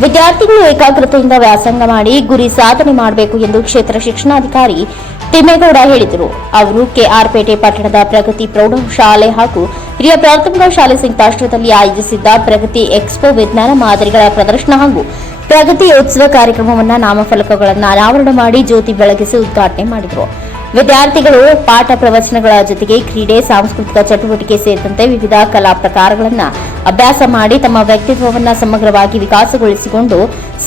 ವಿದ್ಯಾರ್ಥಿಗಳು ಏಕಾಗ್ರತೆಯಿಂದ ವ್ಯಾಸಂಗ ಮಾಡಿ ಗುರಿ ಸಾಧನೆ ಮಾಡಬೇಕು ಎಂದು ಕ್ಷೇತ್ರ ಶಿಕ್ಷಣಾಧಿಕಾರಿ ತಿಮ್ಮೇಗೌಡ ಹೇಳಿದರು. ಅವರು ಕೆಆರ್ಪೇಟೆ ಪಟ್ಟಣದ ಪ್ರಗತಿ ಪ್ರೌಢಶಾಲೆ ಹಾಗೂ ಹಿರಿಯ ಪ್ರಾಥಮಿಕ ಶಾಲೆ ಸಂಯುಕ್ತಾಶ್ರಯದಲ್ಲಿ ಆಯೋಜಿಸಿದ್ದ ಪ್ರಗತಿ ಎಕ್ಸ್ಪೋ ವಿಜ್ಞಾನ ಮಾದರಿಗಳ ಪ್ರದರ್ಶನ ಹಾಗೂ ಪ್ರಗತಿ ಉತ್ಸವ ಕಾರ್ಯಕ್ರಮವನ್ನು ನಾಮಫಲಕಗಳನ್ನು ಅನಾವರಣ ಮಾಡಿ ಜ್ಯೋತಿ ಬೆಳಗಿಸಿ ಉದ್ಘಾಟನೆ ಮಾಡಿದರು. ವಿದ್ಯಾರ್ಥಿಗಳು ಪಾಠ ಪ್ರವಚನಗಳ ಜೊತೆಗೆ ಕ್ರೀಡೆ, ಸಾಂಸ್ಕೃತಿಕ ಚಟುವಟಿಕೆ ಸೇರಿದಂತೆ ವಿವಿಧ ಕಲಾ ಪ್ರಕಾರಗಳನ್ನು ಅಭ್ಯಾಸ ಮಾಡಿ ತಮ್ಮ ವ್ಯಕ್ತಿತ್ವವನ್ನು ಸಮಗ್ರವಾಗಿ ವಿಕಾಸಗೊಳಿಸಿಕೊಂಡು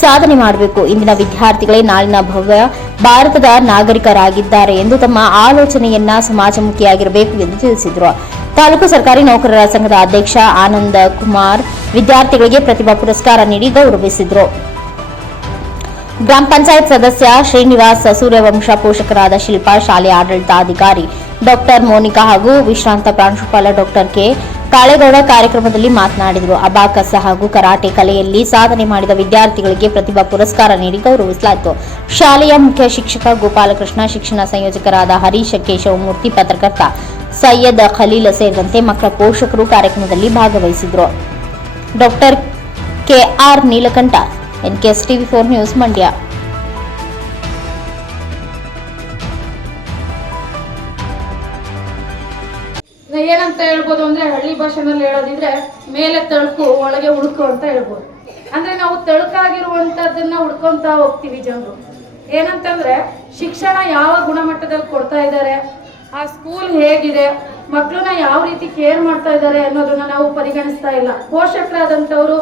ಸಾಧನೆ ಮಾಡಬೇಕು. ಇಂದಿನ ವಿದ್ಯಾರ್ಥಿಗಳೇ ನಾಳಿನ ಭವ್ಯ ಭಾರತದ ನಾಗರಿಕರಾಗಿದ್ದಾರೆ ಎಂದು ತಮ್ಮ ಆಲೋಚನೆಯನ್ನ ಸಮಾಜಮುಖಿಯಾಗಿರಬೇಕು ಎಂದು ತಿಳಿಸಿದರು. ತಾಲೂಕು ಸರ್ಕಾರಿ ನೌಕರರ ಸಂಘದ ಅಧ್ಯಕ್ಷ ಆನಂದ ಕುಮಾರ್ ವಿದ್ಯಾರ್ಥಿಗಳಿಗೆ ಪ್ರತಿಭಾ ಪುರಸ್ಕಾರ ನೀಡಿ ಗೌರವಿಸಿದರು. ಗ್ರಾಮ ಪಂಚಾಯತ್ ಸದಸ್ಯ ಶ್ರೀನಿವಾಸ್ ಸೂರ್ಯವಂಶ, ಪೋಷಕರಾದ ಶಿಲ್ಪಾ, ಶಾಲೆ ಆಡಳಿತಾಧಿಕಾರಿ ಡಾಕ್ಟರ್ ಮೋನಿಕಾ ಹಾಗೂ ವಿಶ್ರಾಂತ ಪ್ರಾಂಶುಪಾಲ ಡಾಕ್ಟರ್ ಕೆ. ಕಾಳೇಗೌಡ ಕಾರ್ಯಕ್ರಮದಲ್ಲಿ ಮಾತನಾಡಿದರು. ಅಬಾಕಸ್ ಹಾಗೂ ಕರಾಟೆ ಕಲೆಯಲ್ಲಿ ಸಾಧನೆ ಮಾಡಿದ ವಿದ್ಯಾರ್ಥಿಗಳಿಗೆ ಪ್ರತಿಭಾ ಪುರಸ್ಕಾರ ನೀಡಿ ಗೌರವಿಸಲಾಯಿತು. ಶಾಲೆಯ ಮುಖ್ಯ ಶಿಕ್ಷಕ ಗೋಪಾಲಕೃಷ್ಣ, ಶಿಕ್ಷಣ ಸಂಯೋಜಕರಾದ ಹರೀಶ ಕೇಶವಮೂರ್ತಿ ಪತ್ರಕರ್ತ ಸೈಯದ್ ಖಲೀಲ್ ಸೇರಿದಂತೆ ಮಕ್ಕಳ ಪೋಷಕರು ಕಾರ್ಯಕ್ರಮದಲ್ಲಿ ಭಾಗವಹಿಸಿದರು doctor KR Neelakantha NKS TV four news Mandya. ಏನಂತ ಹೇಳ್ಬೋದು ಅಂದ್ರೆ ಹಳ್ಳಿ ಭಾಷೆನಲ್ಲಿ ಹೇಳೋದಿದ್ರೆ ಮೇಲೆ ತಳುಕು, ಒಳಗೆ ಹುಡುಕು ಅಂತ ಹೇಳ್ಬೋದು. ಅಂದ್ರೆ ನಾವು ತಳುಕಾಗಿರುವಂತದ್ದನ್ನ ಹುಡ್ಕೊಂತ ಹೋಗ್ತೀವಿ ಜನರು. ಏನಂತಂದ್ರೆ ಶಿಕ್ಷಣ ಯಾವ ಗುಣಮಟ್ಟದಲ್ಲಿ ಕೊಡ್ತಾ ಇದ್ದಾರೆ, ಆ ಸ್ಕೂಲ್ ಹೇಗಿದೆ ಮಕ್ಕಳನ್ನ ಯಾವ ರೀತಿ ಕೇರ್ ಮಾಡ್ತಾ ಇದ್ದಾರೆ ಅನ್ನೋದನ್ನ ನಾವು ಪರಿಗಣಿಸ್ತಾ ಇಲ್ಲ. ಪೋಷಕರಾದಂಥವ್ರು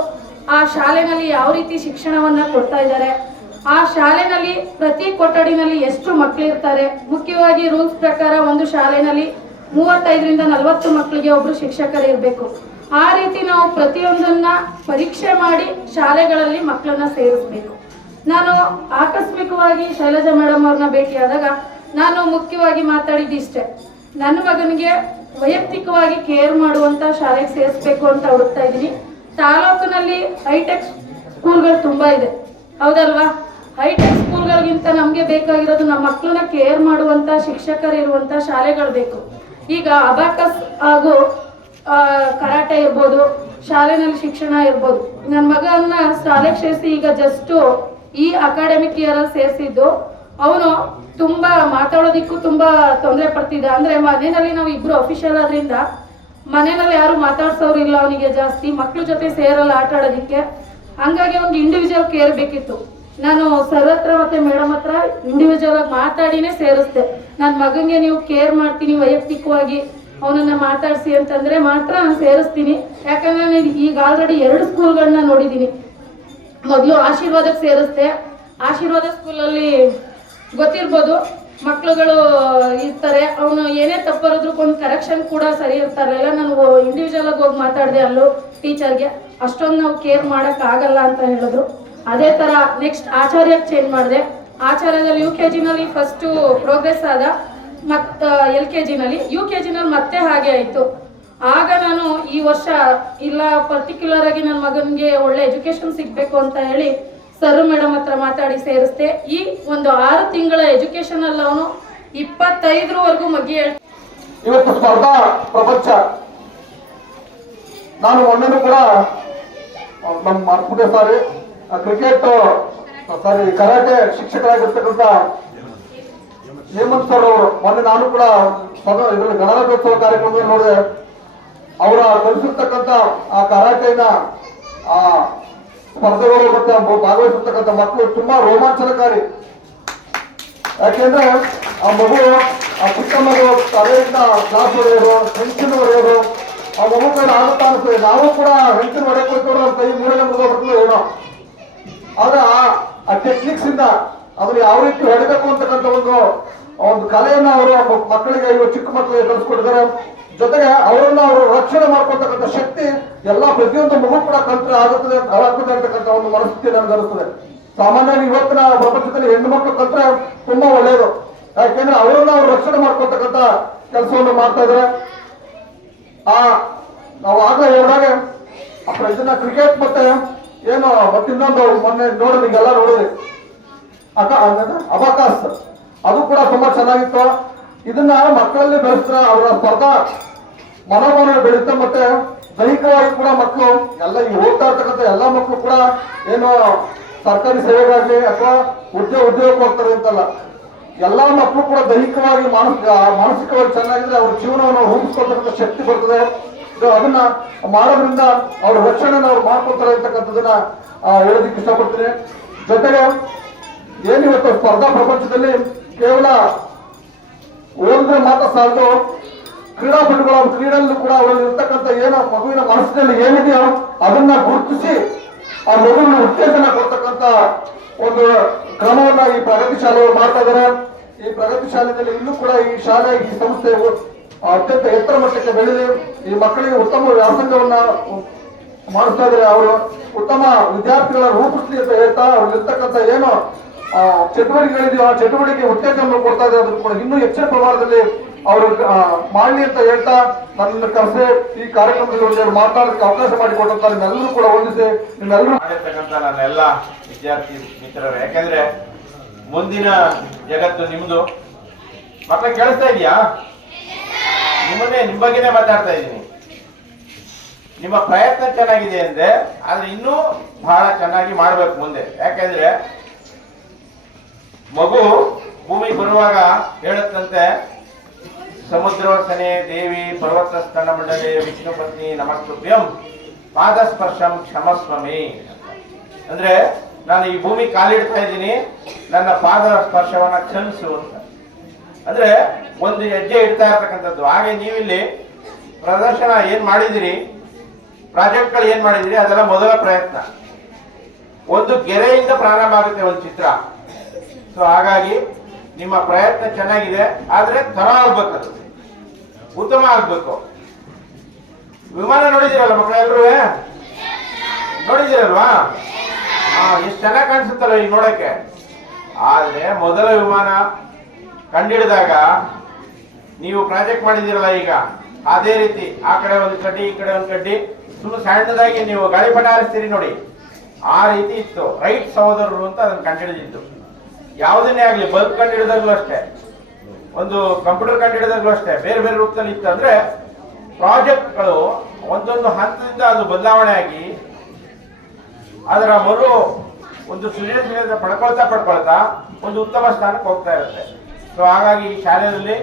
ಆ ಶಾಲೆನಲ್ಲಿ ಯಾವ ರೀತಿ ಶಿಕ್ಷಣವನ್ನ ಕೊಡ್ತಾ ಇದ್ದಾರೆ? ಆ ಶಾಲೆನಲ್ಲಿ ಪ್ರತಿ ಕೊಠಡಿನಲ್ಲಿ ಎಷ್ಟು ಮಕ್ಕಳಿರ್ತಾರೆ ಮುಖ್ಯವಾಗಿ ರೂಲ್ಸ್ ಪ್ರಕಾರ ಒಂದು ಶಾಲೆನಲ್ಲಿ ಮೂವತ್ತೈದರಿಂದ ನಲವತ್ತು ಮಕ್ಕಳಿಗೆ ಒಬ್ರು ಶಿಕ್ಷಕರು ಇರಬೇಕು. ಆ ರೀತಿ ನಾವು ಪ್ರತಿಯೊಂದನ್ನ ಪರೀಕ್ಷೆ ಮಾಡಿ ಶಾಲೆಗಳಲ್ಲಿ ಮಕ್ಕಳನ್ನ ಸೇರಿಸಬೇಕು. ನಾನು ಆಕಸ್ಮಿಕವಾಗಿ ಶೈಲಜಾ ಮೇಡಮ್ ಅವ್ರನ್ನ ಭೇಟಿಯಾದಾಗ ನಾನು ಮುಖ್ಯವಾಗಿ ಮಾತಾಡಿದ್ದಿಷ್ಟೇ ನನ್ನ ಮಗನಿಗೆ ವೈಯಕ್ತಿಕವಾಗಿ ಕೇರ್ ಮಾಡುವಂತ ಶಾಲೆಗೆ ಸೇರಿಸ್ಬೇಕು ಅಂತ ಹುಡುಕ್ತಾ ಇದ್ದೀನಿ. ತಾಲೂಕಿನಲ್ಲಿ ಹೈಟೆಕ್ ಸ್ಕೂಲ್ಗಳು ತುಂಬಾ ಇದೆ. ಹೌದಲ್ವಾ? ಹೈಟೆಕ್ ಸ್ಕೂಲ್ಗಳಿಗಿಂತ ನಮಗೆ ಬೇಕಾಗಿರೋದು ನಮ್ಮ ಮಕ್ಕಳನ್ನ ಕೇರ್ ಮಾಡುವಂತ, ಶಿಕ್ಷಕರು ಇರುವಂತ ಶಾಲೆಗಳು ಬೇಕು. ಈಗ ಅಬಾಕಸ್ ಹಾಗೂ ಕರಾಟೆ ಇರ್ಬೋದು, ಶಾಲೆನಲ್ಲಿ ಶಿಕ್ಷಣ ಇರ್ಬೋದು. ನನ್ನ ಮಗನ ಶಾಲೆಗೆ ಸೇರಿಸಿ ಈಗ ಜಸ್ಟ್ ಈ ಅಕಾಡೆಮಿಕ್ ಇಯರ್ ಅಲ್ಲಿ ಸೇರಿಸಿದ್ದು, ಅವನು ತುಂಬಾ ಮಾತಾಡೋದಿಕ್ಕೂ ತುಂಬಾ ತೊಂದರೆ ಪಡ್ತಿದ್ದ. ಅಂದರೆ ಮನೆಯಲ್ಲಿ ನಾವು ಇಬ್ರು ಅಫಿಷಿಯಲ್ ಆದ್ರಿಂದ ಮನೆಯಲ್ಲಿ ಯಾರು ಮಾತಾಡ್ಸೋರು ಇಲ್ಲ ಅವನಿಗೆ ಜಾಸ್ತಿ, ಮಕ್ಳ ಜೊತೆ ಸೇರಲ್ಲ ಆಟ ಆಡೋದಕ್ಕೆ. ಹಂಗಾಗಿ ಅವ್ನಿಗೆ ಇಂಡಿವಿಜುವಲ್ ಕೇರ್ ಬೇಕಿತ್ತು. ನಾನು ಸರ್ ಹತ್ರ ಮತ್ತೆ ಮೇಡಮ್ ಹತ್ರ ಇಂಡಿವಿಜುವಲ್ ಆಗಿ ಮಾತಾಡಿನೇ ಸೇರಿಸ್ದೆ. ನನ್ನ ಮಗನಿಗೆ ನೀವು ಕೇರ್ ಮಾಡ್ತೀನಿ ವೈಯಕ್ತಿಕವಾಗಿ, ಅವನನ್ನ ಮಾತಾಡಿಸಿ ಅಂತಂದ್ರೆ ಮಾತ್ರ ನಾನು ಸೇರಿಸ್ತೀನಿ. ಯಾಕಂದ್ರೆ ನಾನು ಈಗ ಆಲ್ರೆಡಿ ಎರಡು ಸ್ಕೂಲ್ಗಳನ್ನ ನೋಡಿದ್ದೀನಿ ಮೊದಲು ಆಶೀರ್ವಾದಕ್ಕೆ ಸೇರಿಸ್ದೆ. ಆಶೀರ್ವಾದ ಸ್ಕೂಲಲ್ಲಿ ಗೊತ್ತಿರ್ಬೋದು. ಮಕ್ಳುಗಳು ಇರ್ತಾರೆ, ಅವನು ಏನೇ ತಪ್ಪರಿದ್ರು ಒಂದು ಕರೆಕ್ಷನ್ ಕೂಡ ಸರಿ ಇರ್ತಾರಲ್ಲ ನಾನು ಇಂಡಿವಿಜುವಲ್ ಆಗಿ ಹೋಗಿ ಮಾತಾಡಿದೆ ಅಲ್ಲೂ ಟೀಚರ್ಗೆ, ಅಷ್ಟೊಂದು ನಾವು ಕೇರ್ ಮಾಡಕ್ ಆಗಲ್ಲ ಅಂತ ಹೇಳಿದ್ರು. ಅದೇ ತರ ನೆಕ್ಸ್ಟ್ ಆಚಾರ್ಯಕ್ಕೆ ಚೇಂಜ್ ಮಾಡಿದೆ. ಆಚಾರ್ಯದಲ್ಲಿ ಯು ಕೆ ಜಿನಲ್ಲಿ ಫಸ್ಟು ಪ್ರೋಗ್ರೆಸ್ ಆದ ಮತ್ತು ಎಲ್ ಕೆ ಜಿನಲ್ಲಿ ಯು ಕೆ ಜಿನಲ್ಲಿ ಮತ್ತೆ ಹಾಗೆ ಆಯಿತು. ಆಗ ನಾನು ಈ ವರ್ಷ, ಇಲ್ಲ ಪರ್ಟಿಕ್ಯುಲರ್ ಆಗಿ ನನ್ನ ಮಗನಿಗೆ ಒಳ್ಳೆ ಎಜುಕೇಶನ್ ಸಿಗಬೇಕು ಅಂತ ಹೇಳಿ ಸರ್ ಮೇಡಮ್ ಹತ್ರ ಮಾತಾಡಿ ಸೇರಿಸ್ದೆ. ಈ ಒಂದು ಆರು ತಿಂಗಳ ಎಜುಕೇಶನ್ ಅಲ್ಲಿ ಅವನು ಇಪ್ಪತ್ತೈದರವರೆಗೂ ಹೇಳ್ ಇವತ್ತು ಸ್ಪರ್ಧಾ ಪ್ರಪಂಚ. ನಾನು ಮೊನ್ನೆನೂ ಕೂಡ ನಮ್ಮ ಮರ್ಪುಟೆ ಸಾರಿ ಕ್ರಿಕೆಟ್ ಸಾರಿ ಕರಾಟೆ ಶಿಕ್ಷಕರಾಗಿರ್ತಕ್ಕಂಥ ಹೇಮಂತ್ ಸರ್ ಅವರು, ಮೊನ್ನೆ ನಾನು ಕೂಡ ಇದರಲ್ಲಿ ಗಣರಾಜ್ಯೋತ್ಸವ ಕಾರ್ಯಕ್ರಮದಲ್ಲಿ ನೋಡಿದೆ. ಅವರ ಕಲಿಸಿರ್ತಕ್ಕಂಥ ಆ ಕರಾಟೆನ, ಆ ಸ್ಪರ್ಧೆಗಳು ಮತ್ತೆ ಭಾಗವಹಿಸಿರ್ತಕ್ಕಂಥ ಮಕ್ಕಳು ತುಂಬಾ ರೋಮಾಂಚನಕಾರಿ. ಯಾಕೆಂದ್ರೆ ಆ ಮಗು, ಆ ಪುಟ್ಟ ಮಗು ತಲೆಯಿಂದ ಕ್ಲಾಸ್ ಹೊಡೆಯೋದು ಹೆಂಚಿನ ಹೊಡೆಯೋದು, ಆ ಮಗು ಕೈ ಆಗುತ್ತಾ ಅನಿಸ್ತದೆ. ನಾವು ಕೂಡ ಹೆಂಚಿನ ಹೊಡೆ ಕೊಟ್ಟು ನಮ್ಮ ಕೈ ಮೂರನೇ ಮುಗಿದೋಗ್ಬಿಟ್ಟು ಏನೋ ಆದ್ರೆ ಆ ಟೆಕ್ನಿಕ್ಸ್ ಇಂದ ಅದನ್ನ ಯಾವ ರೀತಿ ಹೊಡೆಬೇಕು ಅಂತಕ್ಕಂಥ ಒಂದು ಒಂದು ಕಲೆಯನ್ನ ಅವರು ಮಕ್ಕಳಿಗೆ ಇವಾಗ ಚಿಕ್ಕ ಮಕ್ಕಳಿಗೆ ಕಲಿಸ್ಕೊಟ್ಟಿದ್ದಾರೆ. ಜೊತೆಗೆ ಅವರನ್ನ ಅವರು ರಕ್ಷಣೆ ಮಾಡ್ಕೊಳ್ತಕ್ಕಂಥ ಶಕ್ತಿ ಎಲ್ಲಾ ಪ್ರತಿಯೊಂದು ಮಗು ಕೂಡ ಕಲ್ತ್ರೆ ಆಗುತ್ತದೆ ಹಾಳಾಗ್ತದೆ ಅಂತಕ್ಕಂಥ ಒಂದು ಮನಸ್ಥಿತಿ ನನಗೆ ಅನಿಸ್ತದೆ. ಸಾಮಾನ್ಯವಾಗಿ ಇವತ್ತಿನ ಪ್ರಪಂಚದಲ್ಲಿ ಹೆಣ್ಣು ಮಕ್ಕಳು ಕಲ್ತ್ರೆ ತುಂಬಾ ಒಳ್ಳೆಯದು ಯಾಕೆಂದ್ರೆ ಅವರನ್ನ ಅವ್ರು ರಕ್ಷಣೆ ಮಾಡ್ಕೊತಕ್ಕಂಥ ಕೆಲಸವನ್ನು ಮಾಡ್ತಾ ಇದ್ದಾರೆ ಆ, ನಾವು ಆಗ್ಲೇ ಹೇಳಿದಾಗ ಇದನ್ನ ಕ್ರಿಕೆಟ್ ಮತ್ತೆ ಏನು ಮತ್ತಿನ್ನೊಂದು ಮೊನ್ನೆ ನೋಡಿದ್ರಿ ಎಲ್ಲ ನೋಡಿದ್ರಿ ಅಕ ಅವಕಾಶ ಅದು ಕೂಡ ತುಂಬಾ ಚೆನ್ನಾಗಿತ್ತು. ಇದನ್ನ ಮಕ್ಕಳಲ್ಲಿ ಬೆಳೆಸಿದ್ರೆ ಅವರ ಸ್ಪರ್ಧಾ ಮನೋಭಾವನೆ ಬೆಳೀತಾ ಮತ್ತೆ ದೈಹಿಕವಾಗಿ ಕೂಡ ಮಕ್ಕಳು, ಎಲ್ಲ ಈ ಹೋಗ್ತಾ ಇರ್ತಕ್ಕಂಥ ಎಲ್ಲ ಮಕ್ಕಳು ಕೂಡ ಏನು ಸರ್ಕಾರಿ ಸೇವೆಗಾಗಲಿ ಅಥವಾ ಉದ್ಯೋಗ ಉದ್ಯೋಗಕ್ಕೆ ಹೋಗ್ತಾರೆ ಅಂತಲ್ಲ. ಎಲ್ಲ ಮಕ್ಕಳು ಕೂಡ ದೈಹಿಕವಾಗಿ ಮಾನಸಿಕ ಮಾನಸಿಕವಾಗಿ ಚೆನ್ನಾಗಿದ್ರೆ ಅವ್ರ ಜೀವನವನ್ನು ರೂಪಿಸ್ಕೊಳ್ತಕ್ಕಂಥ ಶಕ್ತಿ ಬರ್ತದೆ. ಅದನ್ನ ಮಾಡೋದ್ರಿಂದ ಅವ್ರ ರಕ್ಷಣೆಯನ್ನು ಅವ್ರು ಮಾಡ್ಕೊಳ್ತಾರೆ ಅಂತಕ್ಕಂಥದನ್ನ ಹೇಳೋದಕ್ಕೆ ಇಷ್ಟಪಡ್ತೀನಿ. ಜೊತೆಗೆ ಏನಿವತ್ತು ಸ್ಪರ್ಧಾ ಪ್ರಪಂಚದಲ್ಲಿ ಕೇವಲ ಓದಿದ್ರೆ ಮಾತ್ರ ಸಾಲದು ಕ್ರೀಡಾಪಟುಗಳು ಅವ್ರ ಕ್ರೀಡೆಯಲ್ಲೂ ಕೂಡ ಅವರಲ್ಲಿ ಇರ್ತಕ್ಕಂಥ ಏನೋ ಮಗುವಿನ ಮನಸ್ಸಿನಲ್ಲಿ ಏನಿದೆಯೋ ಅದನ್ನ ಗುರುತಿಸಿ ಆ ಮಗುವಿನ ಉತ್ತೇಜನ ಕೊಡ್ತಕ್ಕಂತ ಒಂದು ಕ್ರಮವನ್ನ ಈ ಪ್ರಗತಿ ಶಾಲೆಯವರು ಮಾಡ್ತಾ ಇದ್ದಾರೆ ಈ ಪ್ರಗತಿ ಶಾಲೆಯಲ್ಲಿ ಇನ್ನೂ ಕೂಡ ಈ ಶಾಲೆ ಈ ಸಂಸ್ಥೆ ಅತ್ಯಂತ ಎತ್ತರ ಮಟ್ಟಕ್ಕೆ ಬೆಳೆದು ಈ ಮಕ್ಕಳಿಗೆ ಉತ್ತಮ ವ್ಯಾಸಂಗವನ್ನ ಮಾಡಿಸ್ತಾ ಇದ್ದಾರೆ ಅವರು. ಉತ್ತಮ ವಿದ್ಯಾರ್ಥಿಗಳ ರೂಪಿಸ್ಲಿ ಅಂತ ಹೇಳ್ತಾ ಅವ್ರಲ್ಲಿರ್ತಕ್ಕಂಥ ಏನು ಚಟುವಟಿಕೆಗಳಿದೆಯೋ ಆ ಚಟುವಟಿಕೆ ಉತ್ತೇಜನ ಕೊಡ್ತಾ ಇದ್ದಾರೆ ಅದನ್ನು ಕೂಡ ಇನ್ನೂ ಹೆಚ್ಚಿನ ಪ್ರಮಾಣದಲ್ಲಿ ಅವರು ಮಾಡಲಿ ಅಂತ ಹೇಳ್ತಾ ನನ್ನ ಕರೆಸಿ ಈ ಕಾರ್ಯಕ್ರಮದಲ್ಲಿ ಒಂದೆರಡು ಮಾತನಾಡೋದಕ್ಕೆ ಅವಕಾಶ ಮಾಡಿಕೊಟ್ಟಂತ ನಿಮ್ಮೆಲ್ಲರೂ ಕೂಡ ವಂದಿಸಿ, ನಿಮ್ಮೆಲ್ಲರೂ ಮಾಡಿರ್ತಕ್ಕಂಥ ನನ್ನೆಲ್ಲ ವಿದ್ಯಾರ್ಥಿ ಮಿತ್ರರು. ಯಾಕಂದ್ರೆ ಮುಂದಿನ ಜಗತ್ತು ನಿಮ್ದು. ಮಕ್ಕಳ ಕೇಳಿಸ್ತಾ ಇದೆಯಾ? ನಿಮ್ಮನ್ನೇ ನಿಮ್ಮ ಬಗ್ಗೆನೇ ಮಾತಾಡ್ತಾ ಇದ್ದೀನಿ. ನಿಮ್ಮ ಪ್ರಯತ್ನ ಚೆನ್ನಾಗಿದೆ ಅಂದ್ರೆ ಆದ್ರೆ ಇನ್ನೂ ಬಹಳ ಚೆನ್ನಾಗಿ ಮಾಡ್ಬೇಕು ಮುಂದೆ. ಯಾಕಂದ್ರೆ ಮಗು ಭೂಮಿಗೆ ಬರುವಾಗ ಹೇಳುತ್ತಂತೆ ಸಮುದ್ರೋಸನೆ ದೇವಿ ಪರ್ವತ ಸ್ತನ ಮಂಡಲೆ ವಿಷ್ಣು ಪತ್ನಿ ನಮಸ್ತುಭ್ಯಂ ಪಾದಸ್ಪರ್ಶಂ ಕ್ಷಮಸ್ವಾಮಿ. ಅಂದ್ರೆ ನಾನು ಈ ಭೂಮಿ ಕಾಲಿಡ್ತಾ ಇದ್ದೀನಿ, ನನ್ನ ಪಾದ ಸ್ಪರ್ಶವನ್ನ ಕ್ಷಮಿಸು ಅಂತ. ಅಂದ್ರೆ ಒಂದು ಹೆಜ್ಜೆ ಇಡ್ತಾ ಇರ್ತಕ್ಕಂಥದ್ದು. ಹಾಗೆ ನೀವಿಲ್ಲಿ ಪ್ರದರ್ಶನ ಏನ್ ಮಾಡಿದಿರಿ ಪ್ರಾಜೆಕ್ಟ್ಗಳು ಏನ್ ಮಾಡಿದಿರಿ ಅದೆಲ್ಲ ಮೊದಲ ಪ್ರಯತ್ನ. ಒಂದು ಗೆರೆಯಿಂದ ಪ್ರಾರಂಭ ಆಗುತ್ತೆ ಒಂದು ಚಿತ್ರ. ಸೊ ಹಾಗಾಗಿ ನಿಮ್ಮ ಪ್ರಯತ್ನ ಚೆನ್ನಾಗಿದೆ, ಆದ್ರೆ ತರ ಆಗ್ಬೇಕು ಅದು. ಉತ್ತಮ ಆಗ್ಬೇಕು. ವಿಮಾನ ನೋಡಿದಿರಲ್ಲ ಮಕ್ಕಳೆಲ್ಲರೂ ನೋಡಿದಿರಲ್ವಾ ಹಾ, ಎಷ್ಟು ಚೆನ್ನಾಗಿ ಕಾಣಿಸುತ್ತಲ್ಲ ಈಗ ನೋಡಕ್ಕೆ. ಆದ್ರೆ ಮೊದಲ ವಿಮಾನ ಕಂಡಿಡಿದಾಗ ನೀವು ಪ್ರಾಜೆಕ್ಟ್ ಮಾಡಿದಿರಲ್ಲ ಈಗ. ಅದೇ ರೀತಿ ಆ ಕಡೆ ಒಂದು ಕಡ್ಡಿ, ಈ ಕಡೆ ಒಂದು ಕಡ್ಡಿ. ಸುಮ್ಮನೆ ಸಣ್ಣದಾಗಿ ನೀವು ಗಾಳಿಪಟ ಹಾರಿಸ್ತೀರಿ ನೋಡಿ. ಆ ರೀತಿ ಇತ್ತು. ರೈಟ್ ಸಹೋದರರು ಅಂತ ಅದನ್ನು ಕಂಡಿಡಿದಿತ್ತು ಯಾವುದನ್ನೇ ಆಗ್ಲಿ, ಬಲ್ಬ್ ಕಂಡುಹಿಡಿದಾಗ್ಲೂ ಅಷ್ಟೇ. ಒಂದು ಕಂಪ್ಯೂಟರ್ ಕಟ್ಟಡದಲ್ಲೂ ಅಷ್ಟೇ, ಬೇರೆ ಬೇರೆ ರೂಪದಲ್ಲಿ ಇತ್ತು ಅಂದ್ರೆ ಪ್ರಾಜೆಕ್ಟ್ಗಳು ಒಂದೊಂದು ಹಂತದಿಂದ ಅದು ಬದಲಾವಣೆ ಆಗಿ ಅದರ ಮರು ಒಂದು ಸುಜನ ಪಡ್ಕೊಳ್ತಾ ಪಡ್ಕೊಳ್ತಾ ಒಂದು ಉತ್ತಮ ಸ್ಥಾನಕ್ಕೆ ಹೋಗ್ತಾ ಇರುತ್ತೆ. ಸೊ ಹಾಗಾಗಿ ಈ ಶಾಲೆಯಲ್ಲಿ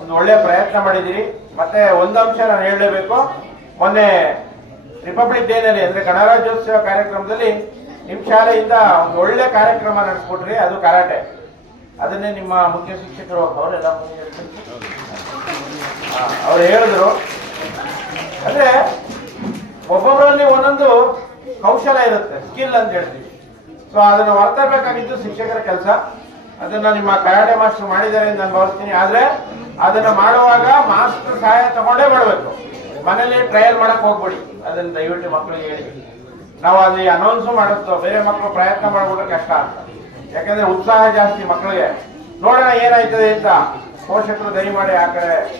ಒಂದು ಒಳ್ಳೆ ಪ್ರಯತ್ನ ಮಾಡಿದಿರಿ ಮತ್ತೆ ಒಂದು ಅಂಶ ನಾನು ಹೇಳಲೇಬೇಕು. ಮೊನ್ನೆ ರಿಪಬ್ಲಿಕ್ ಡೇನಲ್ಲಿ ಅಂದ್ರೆ ಗಣರಾಜ್ಯೋತ್ಸವ ಕಾರ್ಯಕ್ರಮದಲ್ಲಿ ನಿಮ್ಮ ಶಾಲೆಯಿಂದ ಒಂದು ಒಳ್ಳೆ ಕಾರ್ಯಕ್ರಮ ನಡೆಸ್ಕೊಟ್ರಿ, ಅದು ಕರಾಟೆ. ಅದನ್ನೇ ನಿಮ್ಮ ಮುಖ್ಯ ಶಿಕ್ಷಕರು ಅವರೆಲ್ಲ ಅವ್ರು ಹೇಳಿದ್ರು. ಅಂದ್ರೆ ಒಬ್ಬೊಬ್ಬರಲ್ಲಿ ಒಂದೊಂದು ಕೌಶಲ ಇರುತ್ತೆ ಸ್ಕಿಲ್ ಅಂತ ಹೇಳ್ತೀವಿ. ಸೊ ಅದನ್ನು ಹೊರತರಬೇಕಾಗಿದ್ದು ಶಿಕ್ಷಕರ ಕೆಲಸ. ಅದನ್ನ ನಿಮ್ಮ ಕರಾಟೆ ಮಾಸ್ಟರ್ ಮಾಡಿದ್ದಾರೆ ಅಂತ ನಾನು ಭಾವಿಸ್ತೀನಿ. ಆದ್ರೆ ಅದನ್ನ ಮಾಡುವಾಗ ಮಾಸ್ಟರ್ ಸಹಾಯ ತಗೊಂಡೇ ಮಾಡಬೇಕು. ಮನೇಲಿ ಟ್ರಯಲ್ ಮಾಡಕ್ ಹೋಗ್ಬೇಡಿ. ಅದನ್ನ ದಯವಿಟ್ಟು ಮಕ್ಕಳಿಗೆ ಹೇಳಿ. ನಾವು ಅಲ್ಲಿ ಅನೌನ್ಸ್ ಮಾಡುತ್ತೋ ಬೇರೆ ಮಕ್ಕಳು ಪ್ರಯತ್ನ ಮಾಡ್ಬಿಟ್ರೆ ಕಷ್ಟ ಅಂತ. ಯಾಕಂದ್ರೆ ಉತ್ಸಾಹ ಜಾಸ್ತಿ ಮಕ್ಕಳಿಗೆ. ನೋಡೋಣ ಏನಾಯ್ತದೆ ಅಂತ. ಪೋಷಕರು ದಯಮಾಡಿ ಆ ಕಡೆ